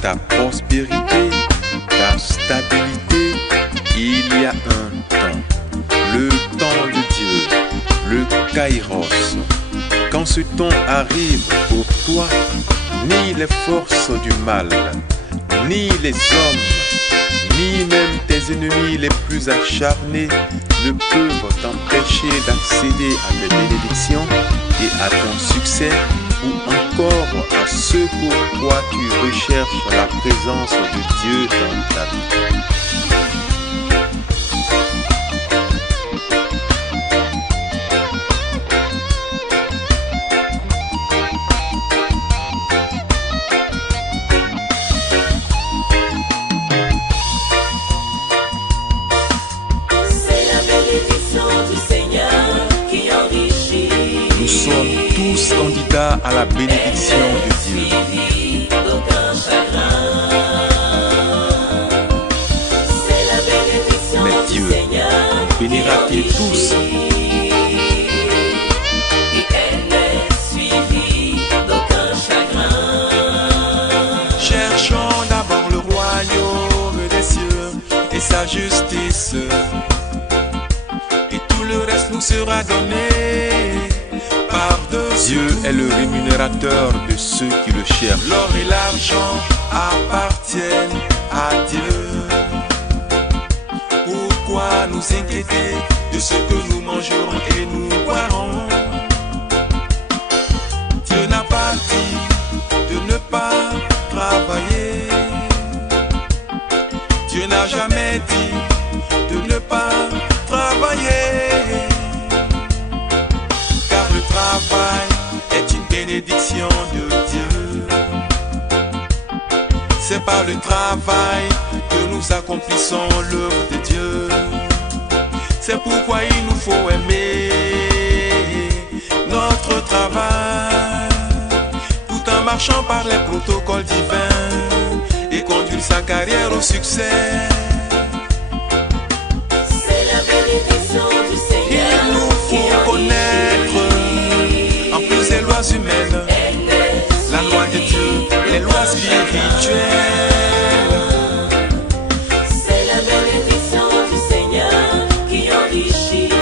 ta prospérité, ta stabilité, il y a un temps, le temps de Dieu, le Kairos. Quand ce temps arrive pour toi, ni les forces du mal, ni les hommes, ni même tes ennemis les plus acharnés ne peuvent t'empêcher d'accéder à tes bénédictions et à ton succès, ou encore à ce pourquoi tu recherches la présence de Dieu dans ta vie. Nous sommes tous candidats à la bénédiction de Dieu. Mais Dieu bénira-t-il tous? Cherchons d'abord le royaume des cieux et sa justice, et tout le reste nous sera donné. Dieu est le rémunérateur de ceux qui le cherchent. L'or et l'argent appartiennent à Dieu. Pourquoi nous inquiéter de ce que nous mangerons et nous boirons? Dieu n'a pas dit de ne pas travailler. Dieu n'a jamais dit de ne pas travailler. Car le travail est une bénédiction de Dieu. C'est par le travail que nous accomplissons l'œuvre de Dieu. C'est pourquoi il nous faut aimer notre travail, tout en marchant par les protocoles divins et conduire sa carrière au succès. C'est la bénédiction du Seigneur. Il nous faut connaître en plus les lois humaines, la loi de Dieu, les lois spirituelles. C'est la bénédiction du Seigneur qui enrichit,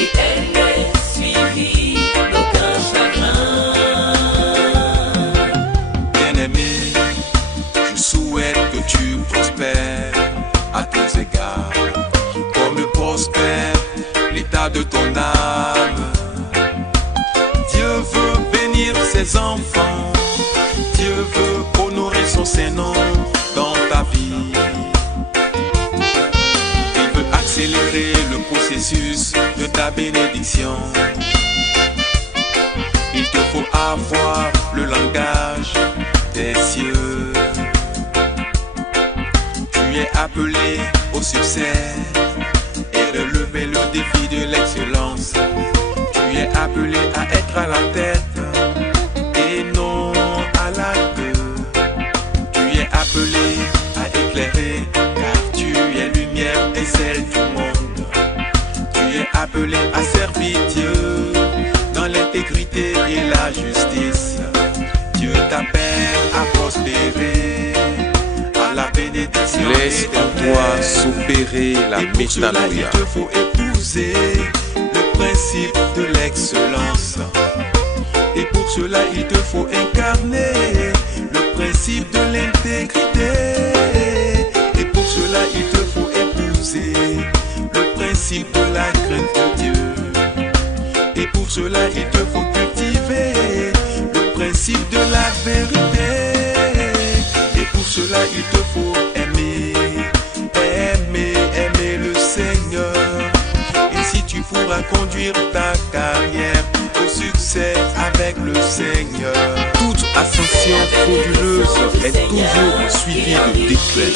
et elle n'est suivie d'aucun chagrin. Bien-aimé, je souhaite que tu prospères à tous égards, comme prospère l'état de ton âme. Dieu veut bénir ses enfants, Dieu veut honorer son Saint-Nom dans ta vie. Il veut accélérer le processus de ta bénédiction. Il te faut avoir le langage des cieux. Tu es appelé au succès et relever le défi de l'excellence. Tu es appelé à être à la tête et non à la queue. Tu es appelé à éclairer, car tu es lumière et celle du monde. Tu es appelé à servir Dieu dans l'intégrité et la justice. Dieu t'appelle à prospérer, à la bénédiction. Laisse en toi s'opérer la métanoïa. Il te faut épouser le principe de l'excellence. Et pour cela, il te faut incarner le principe de l'intégrité. Et pour cela, il te faut épouser le principe de la crainte de Dieu. Et pour cela, il te faut cultiver le principe de la vérité. Et pour cela, il te faut aimer, aimer, aimer le Seigneur. Et si tu pourras conduire ta carrière au succès avec le Seigneur. Toute ascension frauduleuse est toujours suivie de déclin.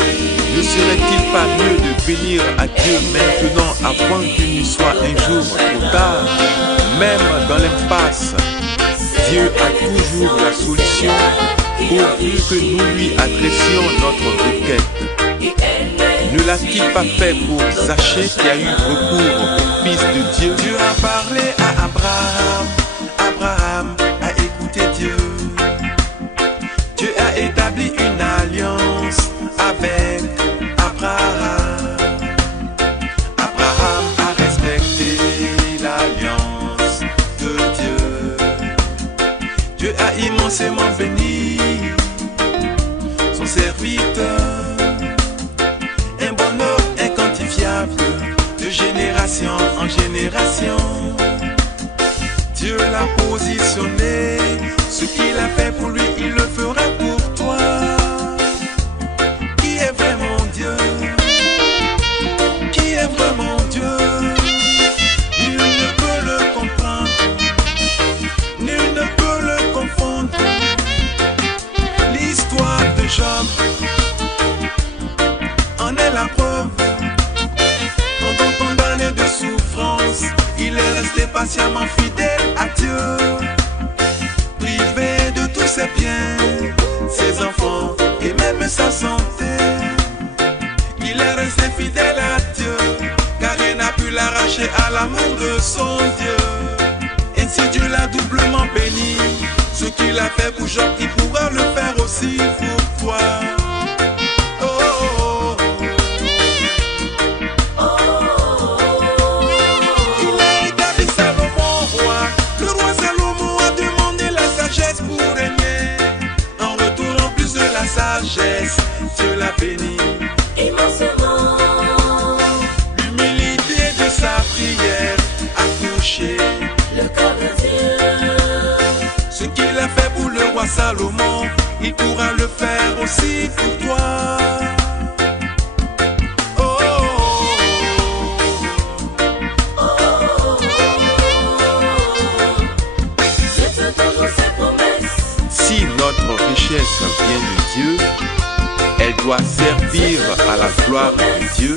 Ne serait-il pas mieux de venir à Dieu maintenant avant qu'il ne soit un jour trop tard? Même dans l'impasse, Dieu a toujours la solution pourvu que nous lui adressions notre requête. Ne l'a-t-il pas fait pour Zachée qui a eu recours au Fils de Dieu? Dieu a parlé à Abraham, Abraham a écouté Dieu. Dieu a immensément béni son serviteur. Un bonheur inquantifiable de génération en génération. Dieu l'a positionné, ce qu'il a fait pour lui, il le fera pour toi. Qui est vraiment Dieu? Qui est vraiment Dieu? Nul ne peut le comprendre, nul ne peut le confondre. L'histoire de Job en est la preuve. Pendant tant d'années de souffrance, il est resté patiemment fidèle à Dieu. Privé de tous ses biens, ses enfants et même sa santé, il est resté fidèle à Dieu, car il n'a pu l'arracher à l'amour de son Dieu. Ainsi Dieu l'a doublement béni. Ce qu'il a fait pour Job, il pourra le faire aussi pour toi. Oh, oh, oh. Il a établi Salomon roi. Le roi Salomon a demandé la sagesse pour régner. En retour, en plus de la sagesse, Dieu l'a béni immensément. L'humilité de sa prière a touché Le cœur de Dieu. ce qu'il a fait pour le roi Salomon, il pourra le faire aussi pour toi. Oh, oh, oh. Dieu te donne ses promesses. Si notre richesse vient de Dieu, elle doit servir à la gloire de Dieu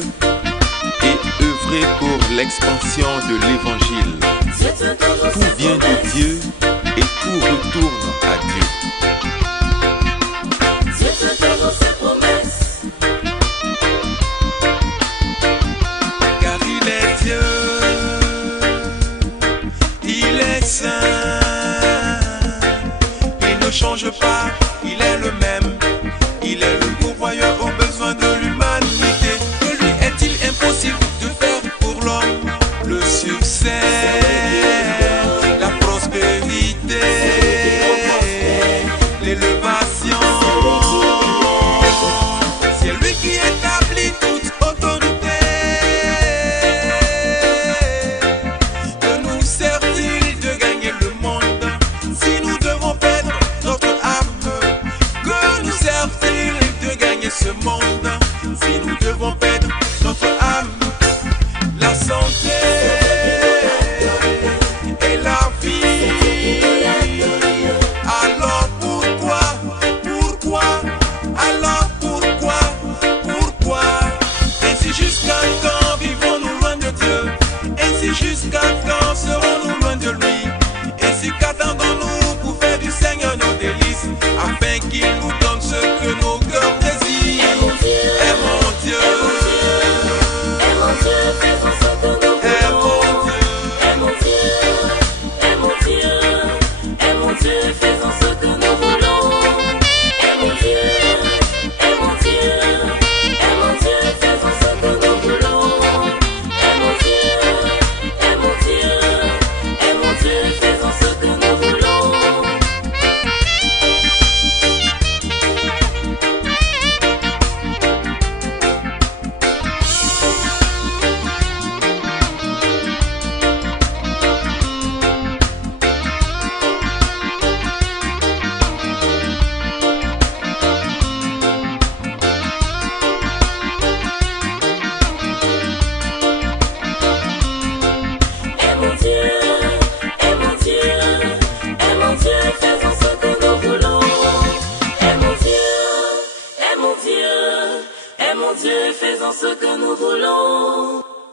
et œuvrer pour l'expansion de l'évangile. Dieu te donne Tout ses vient de promesses. Dieu et tout retourne à Dieu. Dieu te donne ses promesses. Car il est Dieu, il est saint, il ne change pas, il est le même, il est le pourvoyeur aux besoins de l'humanité. Que lui est-il impossible de faire pour l'homme? Le succès, la prospérité, l'élévation. C'est lui qui établit toute autorité. Que nous sert-il de gagner le monde si nous devons perdre notre âme? Que nous sert-il de gagner ce monde si nous devons perdre notre âme? La santé et la vie. Alors pourquoi, alors pourquoi, ainsi jusqu'à quand vivons-nous loin de Dieu? Ainsi jusqu'à quand serons-nous loin de lui? Ainsi qu'attendons-nous pour faire du Seigneur nos délices, afin qu'il nous donne ce que nos cœurs désirent? Et mon Dieu, Et mon Dieu, et mon Dieu, faisons ce que nous et mon voulons. Dieu, Et mon Dieu, et mon Dieu, et mon Dieu, faisons ce